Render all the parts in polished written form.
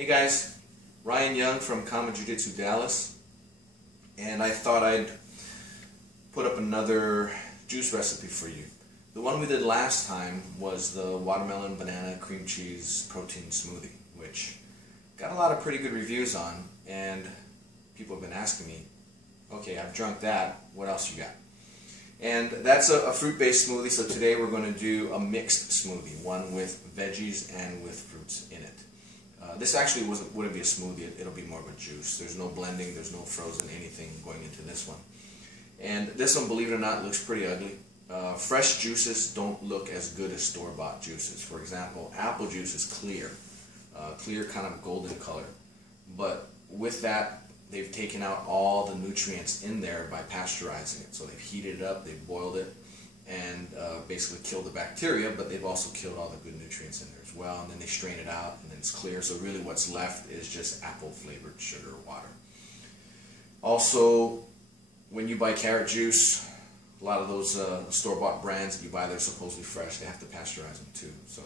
Hey guys, Ryan Young from Kama Jiu-Jitsu Dallas, and I thought I'd put up another juice recipe for you. The one we did last time was the watermelon, banana, cream cheese protein smoothie, which got a lot of pretty good reviews on, and people have been asking me, okay, I've drunk that, what else you got? And that's a fruit-based smoothie, so today we're going to do a mixed smoothie, one with veggies and with fruits in it. This actually wouldn't be a smoothie, it'll be more of a juice. There's no blending, there's no frozen anything going into this one. And this one, believe it or not, looks pretty ugly. Fresh juices don't look as good as store-bought juices. For example, apple juice is clear, clear kind of golden color. But with that, they've taken out all the nutrients in there by pasteurizing it. So they've heated it up, they've boiled it, and basically killed the bacteria, but they've also killed all the good nutrients in there as well. And then they strain it out, and then it's clear. So really what's left is just apple-flavored sugar or water. Also, when you buy carrot juice, a lot of those store-bought brands that you buy, they're supposedly fresh. They have to pasteurize them too, so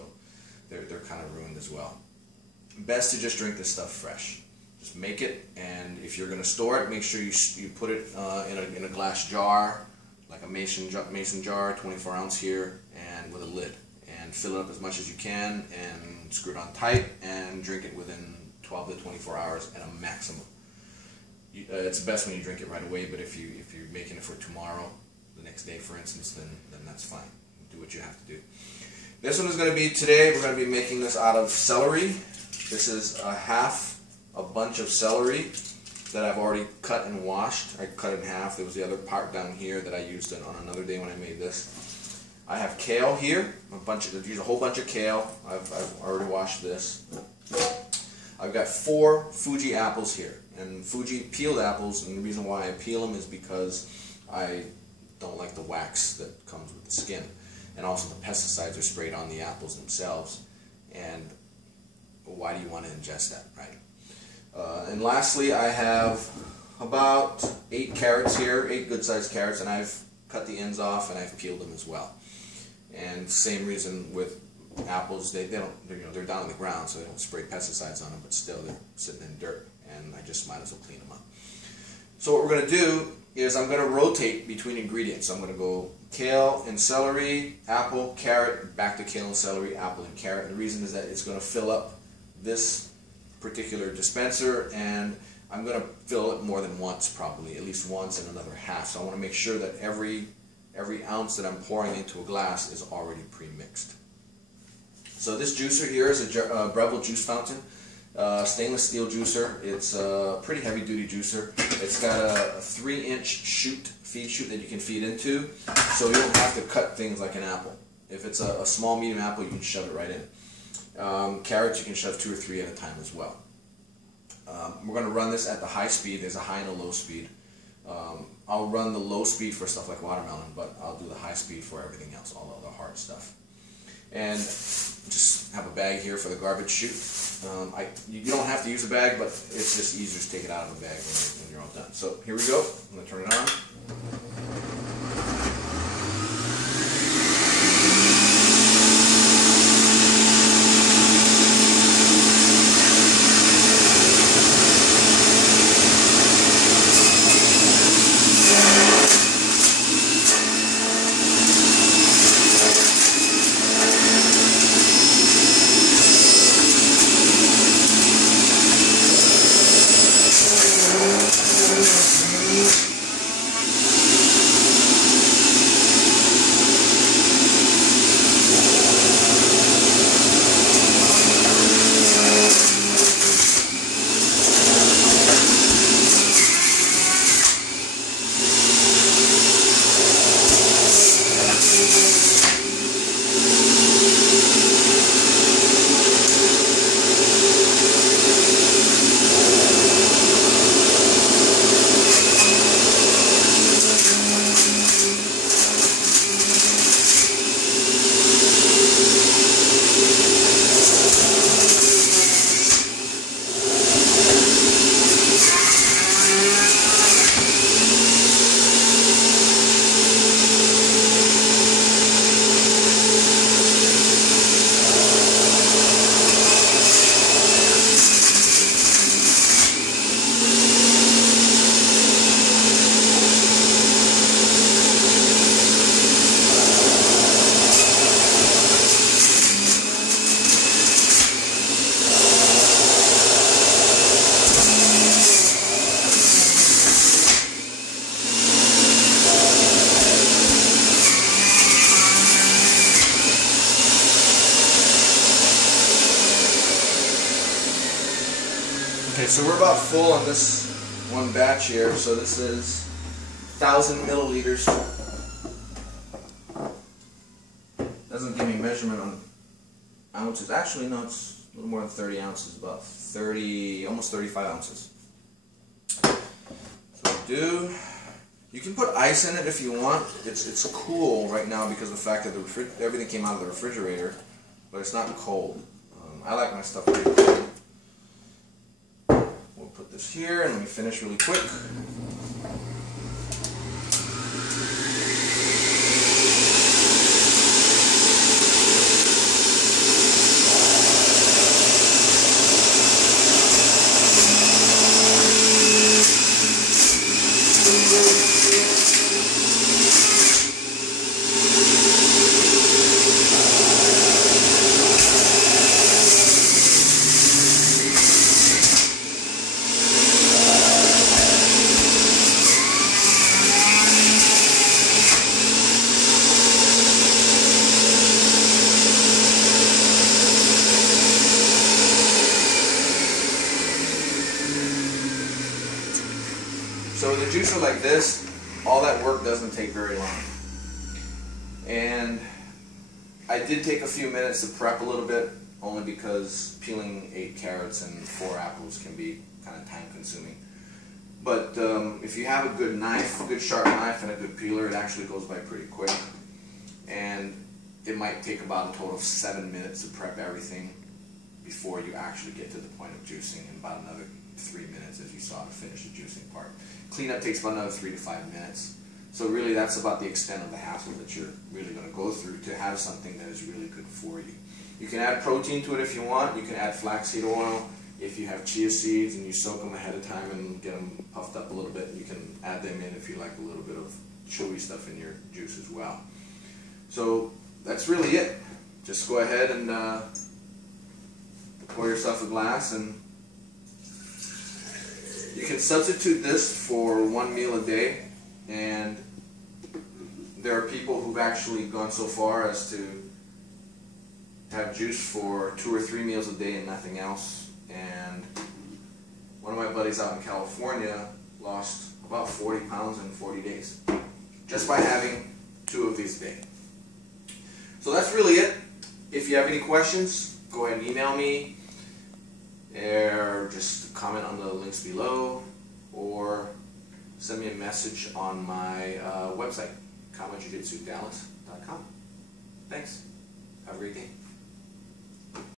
they're kind of ruined as well. Best to just drink this stuff fresh. Just make it, and if you're going to store it, make sure you put it in a glass jar, like a mason jar, 24 ounce here, and with a lid. And fill it up as much as you can, and screw it on tight, and drink it within 12 to 24 hours at a maximum. It's best when you drink it right away, but if you're making it for tomorrow, the next day for instance, then that's fine. Do what you have to do. This one is going to be, today we're going to be making this out of celery. This is a bunch of celery that I've already cut and washed. I cut it in half. There was the other part down here that I used on another day when I made this. I have kale here, use a whole bunch of kale. I've already washed this. I've got 4 Fuji apples here, and Fuji peeled apples, and the reason why I peel them is because I don't like the wax that comes with the skin, and also the pesticides are sprayed on the apples themselves, and why do you want to ingest that, right? And lastly, I have about 8 carrots here, 8 good-sized carrots, and I've cut the ends off and I've peeled them as well. And same reason with apples, they're down on the ground, so they don't spray pesticides on them, but still they're sitting in dirt, and I just might as well clean them up. So what we're going to do is I'm going to rotate between ingredients. So I'm going to go kale and celery, apple, carrot, back to kale and celery, apple and carrot. And the reason is that it's going to fill up this particular dispenser, and I'm going to fill it more than once, probably at least once and another half. So I want to make sure that every ounce that I'm pouring into a glass is already pre-mixed. So this juicer here is a Breville juice fountain, stainless steel juicer. It's a pretty heavy duty juicer. It's got a 3-inch feed chute that you can feed into, so you don't have to cut things like an apple. If it's a small medium apple, you can shove it right in. Carrots you can shove 2 or 3 at a time as well. We're going to run this at the high speed. There's a high and a low speed. I'll run the low speed for stuff like watermelon, but I'll do the high speed for everything else, all the hard stuff. And just have a bag here for the garbage chute. You don't have to use a bag, but it's just easier to take it out of the bag when you're all done. So here we go. I'm going to turn it on. Okay, so we're about full on this one batch here. So this is 1,000 milliliters. Doesn't give me measurement on ounces. Actually, no, it's a little more than 30 ounces, about 30, almost 35 ounces. So do. You can put ice in it if you want. It's cool right now because of the fact that everything came out of the refrigerator, but it's not cold. I like my stuff pretty cold. We'll put this here and let me finish really quick. So the juicer like this, all that work doesn't take very long. And I did take a few minutes to prep a little bit, only because peeling 8 carrots and 4 apples can be kind of time consuming. But if you have a good knife, a good sharp knife and a good peeler, it actually goes by pretty quick. And it might take about a total of 7 minutes to prep everything before you actually get to the point of juicing, and about another 3 minutes, as you saw, to finish the juicing part. Cleanup takes about another 3 to 5 minutes. So really that's about the extent of the hassle that you're really going to go through to have something that is really good for you. You can add protein to it if you want. You can add flaxseed oil. If you have chia seeds and you soak them ahead of time and get them puffed up a little bit, you can add them in if you like a little bit of chewy stuff in your juice as well. So that's really it. Just go ahead and pour yourself a glass, and you can substitute this for one meal a day, and there are people who've actually gone so far as to have juice for 2 or 3 meals a day and nothing else. And one of my buddies out in California lost about 40 pounds in 40 days just by having 2 of these a day. So that's really it. If you have any questions, go ahead and email me, or just comment on the links below, or send me a message on my website, KamaJiu-JitsuDallas.com. Thanks. Have a great day.